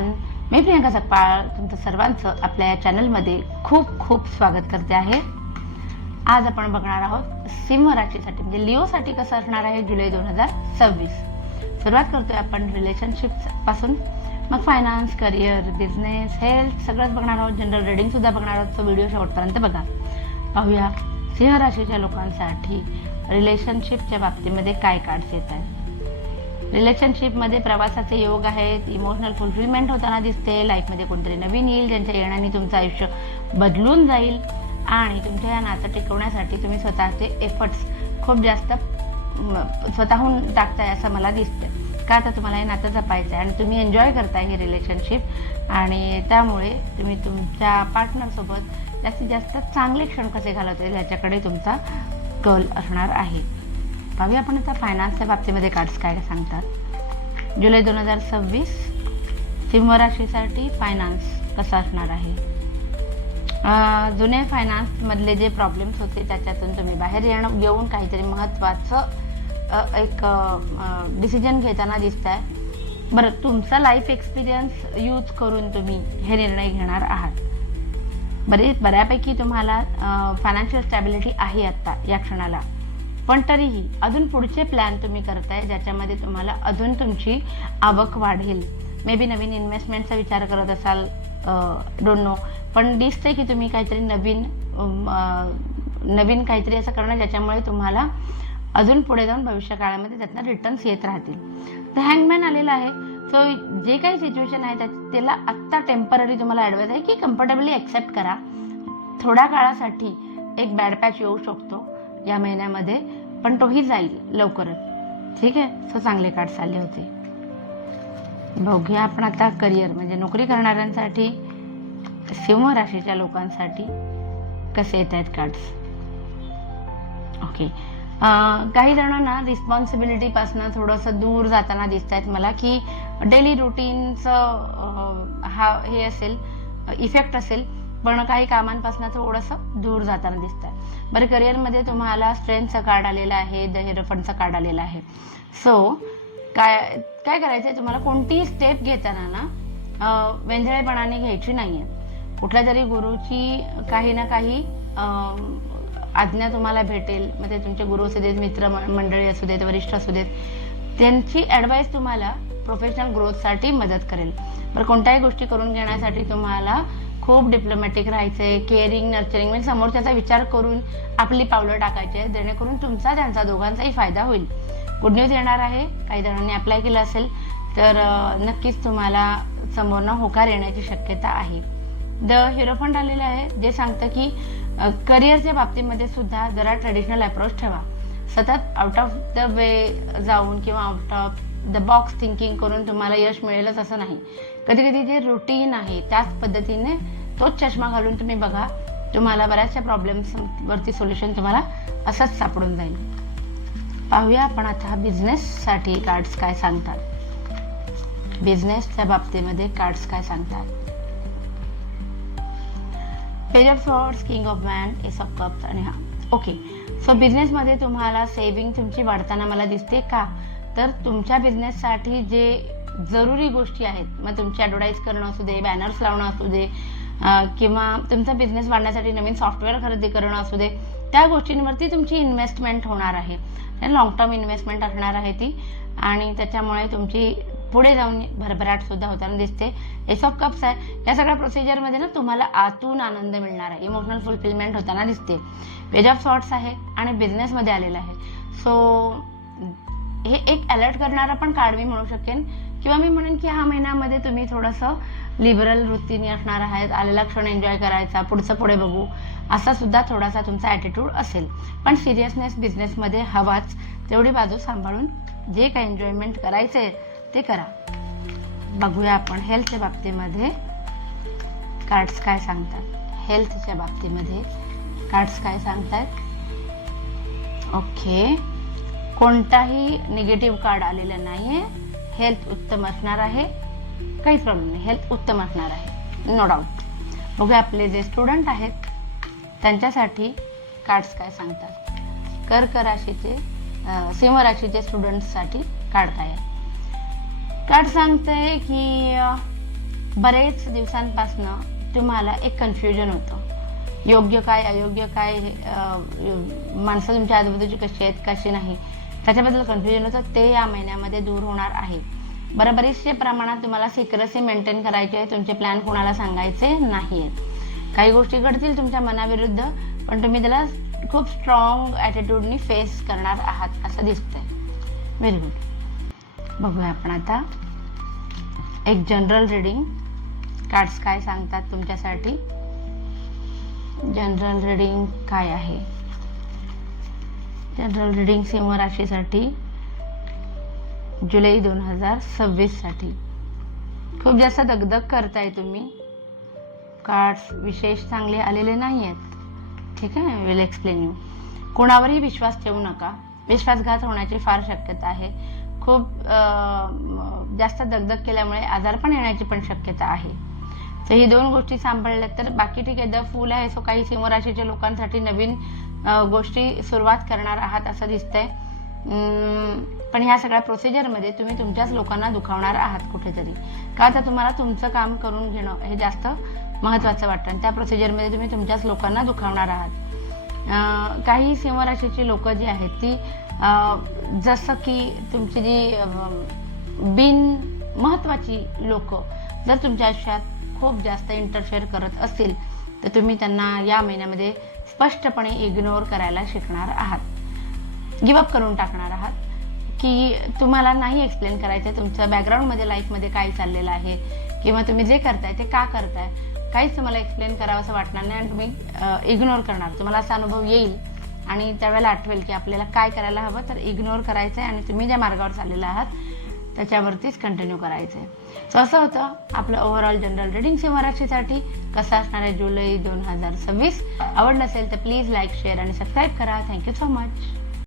Everyone, मी प्रियंका सकपाळ तुमचं सर्वांचं आपल्या या चॅनलमध्ये खूप खूप स्वागत करते आहे. आज आपण बघणार आहोत सिंह राशीसाठी म्हणजे लिओसाठी कसं असणार आहे जुलै 2026. सुरुवात करतोय आपण रिलेशनशिप पासून, मग फायनान्स, करिअर, बिझनेस, हेल्थ सगळंच बघणार आहोत. जनरल रीडिंग सुद्धा बघणार आहोत. तो व्हिडिओ शेवटपर्यंत बघा. पाहूया सिंह राशीच्या लोकांसाठी रिलेशनशिपच्या बाबतीमध्ये काय कार्ड्स येत आहेत. रिलेशनशिपमध्ये प्रवासाचे योग आहेत. इमोशनल फुलफिलमेंट होताना दिसते. लाईफमध्ये कोणतरी नवीन येईल ज्यांच्या येण्याने तुमचं आयुष्य बदलून जाईल आणि तुमच्या या नातं टिकवण्यासाठी तुम्ही स्वतःचे एफर्ट्स खूप जास्त स्वतःहून टाकताय असं मला दिसतं. का तर तुम्हाला हे नातं जपायचं आहे आणि तुम्ही एन्जॉय करताय हे रिलेशनशिप आणि त्यामुळे तुम्ही तुमच्या पार्टनरसोबत जास्तीत जास्त चांगले क्षण कसे घालवता याच्याकडे तुमचा कल असणार आहे. पाहूया आपण आता फायनान्सच्या बाबतीमध्ये कार्ड्स काय सांगतात. जुलै 2026 सिंह राशीसाठी फायनान्स कसा असणार आहे. जुने फायनान्समधले जे प्रॉब्लेम्स होते त्याच्यातून तुम्ही बाहेर येऊन काहीतरी महत्त्वाचं एक डिसिजन घेताना दिसताय. बरं, तुमचा लाईफ एक्सपिरियन्स यूज करून तुम्ही हे निर्णय घेणार आहात. बऱ्यापैकी तुम्हाला फायनान्शियल स्टॅबिलिटी आहे आत्ता या क्षणाला, पण तरीही अजून पुढचे प्लॅन तुम्ही करताय ज्याच्यामध्ये तुम्हाला अजून तुमची आवक वाढेल. मे बी नवीन इन्व्हेस्टमेंटचा विचार करत असाल, डोंट नो, पण दिसतंय की तुम्ही काहीतरी नवीन काहीतरी असं करणं ज्याच्यामुळे तुम्हाला अजून पुढे जाऊन भविष्य काळामध्ये त्यातनं रिटर्न्स येत राहतील. तर हँगमॅन आलेला आहे. सो जे काही सिच्युएशन आहे त्याला आत्ता टेम्पररी तुम्हाला ॲडवाइस आहे की कम्फर्टेबली ॲक्सेप्ट करा. थोड्या काळासाठी एक बॅड पॅच येऊ शकतो या महिन्यामध्ये, पण तोही जाईल लवकरच. ठीक आहे. सो चांगले कार्ड्स आले होते. बघूया आपण आता करिअर म्हणजे नोकरी करणाऱ्यांसाठी सिंह राशीच्या लोकांसाठी कसे येत आहेत कार्ड्स. ओके. काही जणांना रिस्पॉन्सिबिलिटीपासून थोडंसं दूर जाताना दिसत आहेत मला, की डेली रुटीनचं हे असेल, इफेक्ट असेल, पण काही कामांपासून थोडंसं दूर जाताना दिसत आहे. बरं, करिअरमध्ये तुम्हाला स्ट्रेंथचं कार्ड आलेलं आहे, द हिरोफंटचं कार्ड आलेलं आहे. सो काय करायचं आहे तुम्हाला, कोणतीही स्टेप घेताना ना वेंधळेपणाने घ्यायची नाही आहे. कुठल्या तरी गुरुची काही ना काही आज्ञा तुम्हाला भेटेल. मग ते तुमचे गुरु असू देत, मित्र मंडळी असू देत, वरिष्ठ असू देत, त्यांची ॲडवाईस तुम्हाला प्रोफेशनल ग्रोथसाठी मदत करेल. बरं, कोणत्याही गोष्टी करून घेण्यासाठी तुम्हाला खूप डिप्लोमॅटिक राहायचं आहे. केअरिंग, नर्चरिंग म्हणजे समोरच्याचा विचार करून आपली पावलं टाकायची आहे, जेणेकरून तुमचा त्यांचा दोघांचाही फायदा होईल. गुड न्यूज येणार आहे. काही जणांनी अप्लाय केलं असेल तर नक्कीच तुम्हाला समोरनं होकार येण्याची शक्यता आहे. द हिरोफंट आलेलं आहे जे सांगतं की करिअरच्या बाबतीमध्ये सुद्धा जरा ट्रेडिशनल अप्रोच ठेवा. सतत आउट ऑफ द वे जाऊन किंवा out of the box thinking करून तुम्हाला यश मिळेलच असं नाही. कधी कधी जे रुटीन आहे त्याच पद्धतीने तोच चष्मा घालून तुम्ही बघा, तुम्हाला बऱ्याचशा प्रॉब्लेम्सवरती सोल्युशन तुम्हाला असंच सापडून जाईल. पाहूया आपण आता बिझनेससाठी कार्ड्स काय सांगतात. बिझनेसच्या बाबतीमध्ये कार्ड्स काय सांगतात. Page of swords, king of man, S of cups आणि ओके. सो बिझनेसमध्ये तुम्हाला सेव्हिंग तुमची वाढताना मला दिसते. का तर तुमच्या बिझनेससाठी जे जरुरी गोष्टी आहेत, मग तुमची ॲडव्हर्टाईज करणं असू दे, बॅनर्स लावणं असू दे, किंवा तुमचा बिझनेस वाढण्यासाठी नवीन सॉफ्टवेअर खरेदी करणं असू दे, त्या गोष्टींवरती तुमची इन्व्हेस्टमेंट होणार आहे. लॉंग टर्म इन्व्हेस्टमेंट असणार आहे ती, आणि त्याच्यामुळे तुमची पुढे जाऊन भरभराट सुद्धा होताना दिसते. एस ऑफ कप्स आहे. या सगळ्या प्रोसिजरमध्ये ना तुम्हाला आतून आनंद मिळणार आहे. इमोशनल फुलफिलमेंट होताना दिसते. पेज ऑफ सॉर्ट्स आहे आणि बिझनेसमध्ये आलेलं आहे. सो हे एक अलर्ट करणारा पण कार्ड मी म्हणू शकेन, किंवा मी म्हणेन की ह्या महिन्यामध्ये तुम्ही थोडंसं लिबरल वृत्तीने असणार आहेत. आलेला क्षण एन्जॉय करायचा, पुढचं पुढे बघू असा सुद्धा थोडासा तुमचा ॲटिट्यूड असेल. पण सिरियसनेस बिझनेसमध्ये हवाच. तेवढी बाजू सांभाळून जे काही एन्जॉयमेंट करायचं आहे ते करा. बघूया आपण हेल्थच्या बाबतीमध्ये कार्ड्स काय सांगतात. हेल्थच्या बाबतीमध्ये कार्ड्स काय सांगतात. ओके. कोणताही निगेटिव्ह कार्ड आलेलं नाही आहे. हेल्थ उत्तम असणार आहे. काहीच प्रॉब्लेम नाही. हेल्थ उत्तम असणार आहे, नो डाऊट. बघूया आपले जे स्टुडंट आहेत त्यांच्यासाठी कार्ड्स काय सांगतात. कर्क राशीचे, सिंह राशीचे स्टुडंट्ससाठी कार्ड काय आहे. कार्ड सांगतंय की बरेच दिवसांपासनं तुम्हाला एक कन्फ्युजन होतं, योग्य काय अयोग्य काय, माणसं तुमच्या आजूबाजूची कशी आहेत कशी नाही त्याच्याबद्दल कन्फ्युजन होतं, ते या महिन्यामध्ये दूर होणार आहे. बरं, बरेचसे प्रमाणात तुम्हाला सिक्रेसी मेंटेन करायची आहे, तुमचे प्लॅन कोणाला सांगायचे नाही आहेत. काही गोष्टी घडतील तुमच्या मनाविरुद्ध, पण तुम्ही त्याला खूप स्ट्रॉंग ॲटिट्यूडनी फेस करणार आहात असं दिसतंय. Very good. बघूया आपण आता एक जनरल रीडिंग. कार्ड्स काय सांगतात तुमच्यासाठी. जनरल रीडिंग काय आहे. जनरल रीडिंग सिंह राशीसाठी जुलै 2026 साठी. खूप जास्त दगदग करताय तुम्ही. कार्ड्स विशेष चांगले आलेले नाही आहेत. ठीक आहे, विल एक्सप्लेन यू. कोणावरही विश्वास ठेवू नका, विश्वासघात होण्याची फार शक्यता आहे. खूप जास्त दगदग केल्यामुळे आजारपण येण्याची पण शक्यता आहे. तर ही दोन गोष्टी सांभाळल्या तर बाकी ठीक आहे. द फूल आहे, सो काही सिंह राशीच्या लोकांसाठी नवीन गोष्टी सुरुवात करणार आहात असं दिसतंय. पण ह्या सगळ्या प्रोसिजरमध्ये तुम्ही तुमच्याच लोकांना दुखावणार आहात कुठेतरी, का तर तुम्हाला तुमचं काम करून घेणं हे जास्त महत्त्वाचं वाटतं आणि त्या प्रोसिजरमध्ये तुम्ही तुमच्याच लोकांना दुखावणार आहात. काही सिंह राशीची लोकं जी आहेत ती जसं की तुमची जी बिन महत्त्वाची लोकं जर तुमच्या आयुष्यात खूप जास्त इंटरफेअर करत असतील तर तुम्ही त्यांना या महिन्यामध्ये स्पष्टपणे इग्नोर करायला शिकणार आहात. गिवअप करून टाकणार आहात की तुम्हाला नाही एक्सप्लेन करायचं आहे तुमचं बॅकग्राऊंडमध्ये लाईफमध्ये काय चाललेलं आहे किंवा तुम्ही जे करताय ते का करताय, काहीच तुम्हाला एक्सप्लेन करावं असं वाटणार नाही आणि तुम्ही इग्नोर करणार. तुम्हाला असा अनुभव येईल आणि त्यावेळेला आठवेल की आपल्याला काय करायला हवं, तर इग्नोर करायचं आहे आणि तुम्ही ज्या मार्गावर चाललेला आहात त्याच्यावरतीच कंटिन्यू करायचं आहे. सो असं होतं आपलं ओव्हरऑल जनरल रीडिंग सिंह राशीसाठी. कसं असणार आहे जुलै 2026. आवडलं असेल तर प्लीज लाईक, शेअर आणि सबस्क्राईब करा. Thank you so much.